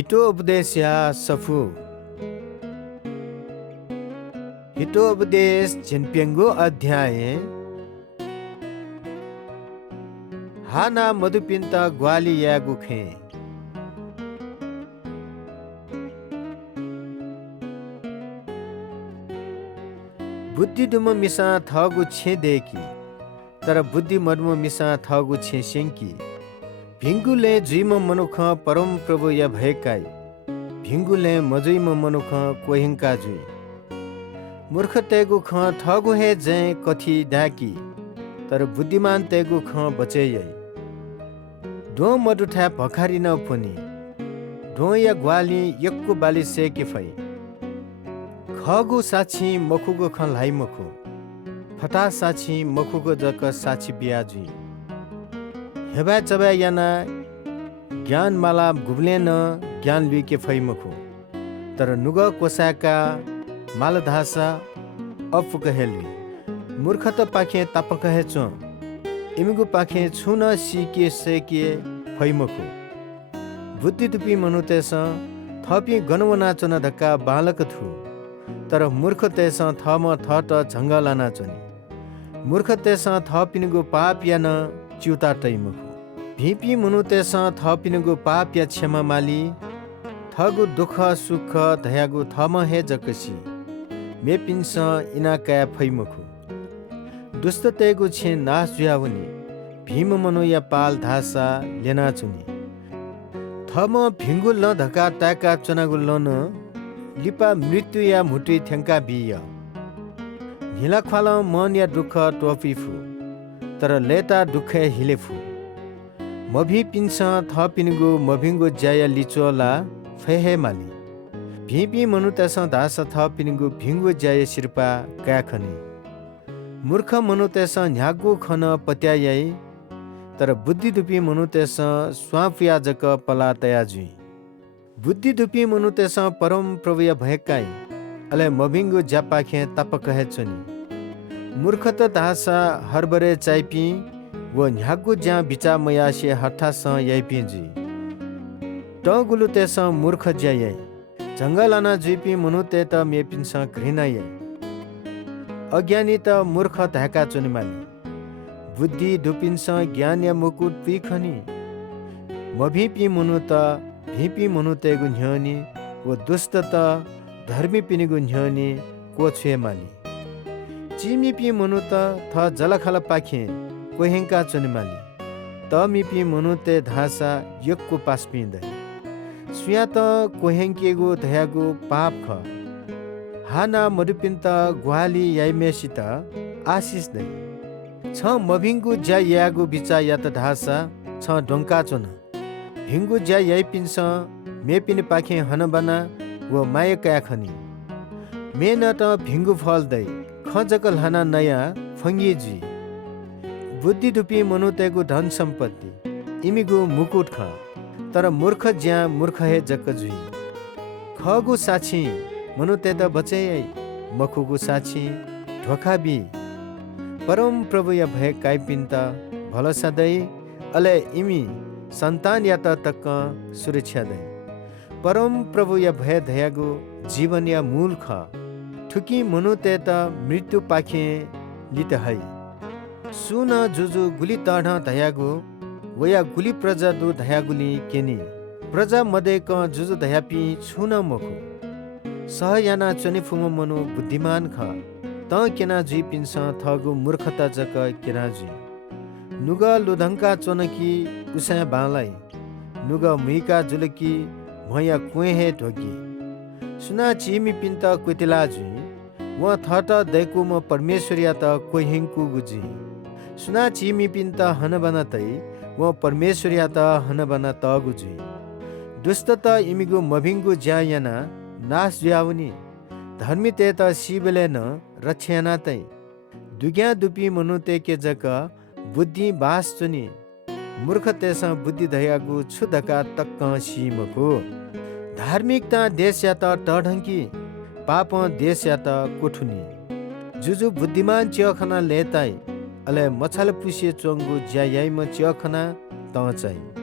हितोपदेश सफु हितोपदेश झिनपेंगो अध्याय हाना मधुपिंता ग्वाली या गुखे बुद्धि दुम मिसा थगु छे देखी तर बुद्धि मर्म मिसा थगु छे सेंकी भिंगुले जुइम मनुख परम प्रभु या भयकाई भिंगुले मजुइम मनुख कोहिंका जुई मूर्ख तेगु ख थगु हे जय कथी डाकी तर बुद्धिमान तेगु ख बचेयै ढो मडुठा भखारी न पुनी ढो या ग्वाली यक्कु बाली से के फै खगु साक्षी मखुगु ख लाई मखु फटा साक्षी मखुगु जक साक्षी बियाजुई हेबा चबा याना ज्ञान माला गुब्लेन ज्ञान लुइके फै मखु तर नुग कोसाका मालधासा अफ कहेली मूर्ख त पाखे ताप कहे चो इमिगु पाखे छुन सिके सेके फै मखु बुद्धि दुपी मनुतेस थपी गणवना चोन धक्का बालक थु तर मूर्ख तेस थम थट झंगलाना चोनी मूर्ख तेस थपिनुगु पाप या न च्युता तैमखु भिपी मनुतेस थपिनुगु पाप या क्षमा माली थगु दुख सुख धयागु थम हे जकसी मेपिन्स इनाकाया फैमखु दुष्ट तेगु छे नाश जुयावनी भीम मनो या पाल धासा लेना चुनी थम भिंगु ल धका ताका चनागु लन लिपा मृत्यु या मुटुई थ्यांका बिय हिला ख्वाल मन या दुख टोफिफु तर लेता दुखे हिलेफु मभि पिन्स थपिनुगु मभिंगु ज्याया लिचोला फेहे माली भिपी मनुतेस दास थपिनुगु भिंगु ज्याय शिरपा काखनी मूर्ख मनुतेस न्यागु खन पत्यायै तर बुद्धि दुपी मनुतेस स्वाफयाजक पला तयाजुई बुद्धि दुपी मनुतेस परम प्रभु भयकाई अले मभिंगु ज्यापाखे ताप कहे चोनी मूर्ख त दासा हरबरे चाइपी व न्यागु ज्या बिचा मयासे हठास याइपिजी टगुलु तेस मूर्ख ज्यायै जंगलाना जुइपी मनुते त मेपिन्स घृणायै अज्ञानी त मूर्ख धाका चुनिमाली बुद्धि दुपिन्स ज्ञान या मुकुट पिखनी मभिपी मनु त भिपी मनुतेगु न्ह्यनी व दुष्ट त धर्मी पिनिगु न्ह्यनी को छुएमाली चिमिपी मनु त थ जलखल पाखे कोहेंका चुनिमाली त मिपी मनुते धासा यक्कु पास्पिँदै सुया त कोहेंकेगु धयागु पाप ख हाना मरुपिन्त ग्वाली याइमेसित आशिष दै छ मभिंगु ज्या यागु बिचा या त धासा छ ढोंका चुन भिंगु ज्या याइपिन्स मेपिन पाखे हनबना व मायका खनी मेन त भिंगु फल दै खजकल हना नयाँ फङ्गेजी बुद्धि दुपी मनुतेगु धन सम्पत्ति इमिगु मुकुट ख तर मूर्ख ज्या मूर्ख हे जक जुई खगु साक्षी मनुते त बचे मखुगु साक्षी ढोखा बी परम प्रभु या भय काइपिन्त भलसा दै अले इमी सन्तान या तक सुरक्षा दै परम प्रभु या भय धयागु जीवन या मूल ख ठुकी मनुते त मृत्यु पाखे लित है सुन जुजु गुली तढ धयागु वया गुली प्रजा दु धयागुली केनी प्रजा मधे क जुजु धयापी छुन मखु सहयाना चनिफुम मनु बुद्धिमान ख त केना जुइ पिन्स थगु मूर्खता जक केना जुइ नुग लुधंका चोनकी उसा बालाई नुग मुइका जुलकी भया कुहे ढोकी सुना चिमी पिन्त कुतिला जुइ व थट दैकु म परमेश्वरिया त कोहिंकु गुजी सुना चिमी पिन्त हनबना तै व परमेश्वरिया त हनबना त गुजी दुष्ट त इमिगु मभिंगु ज्यायाना नाश ज्याउनी धर्मी ते त शिवले न रक्षाना तै दुग्या दुपी मनुते के जक बुद्धि बास चुनी मूर्ख तेस बुद्धि धयागु छुधका तक्क सीमको धार्मिकता देश या त टढंकी पाप देश या त कोठुनी जुजु बुद्धिमान चियखना लेताई अले मछल पुसिए चोंगु ज्यायाइ म चियखना त चाहिँ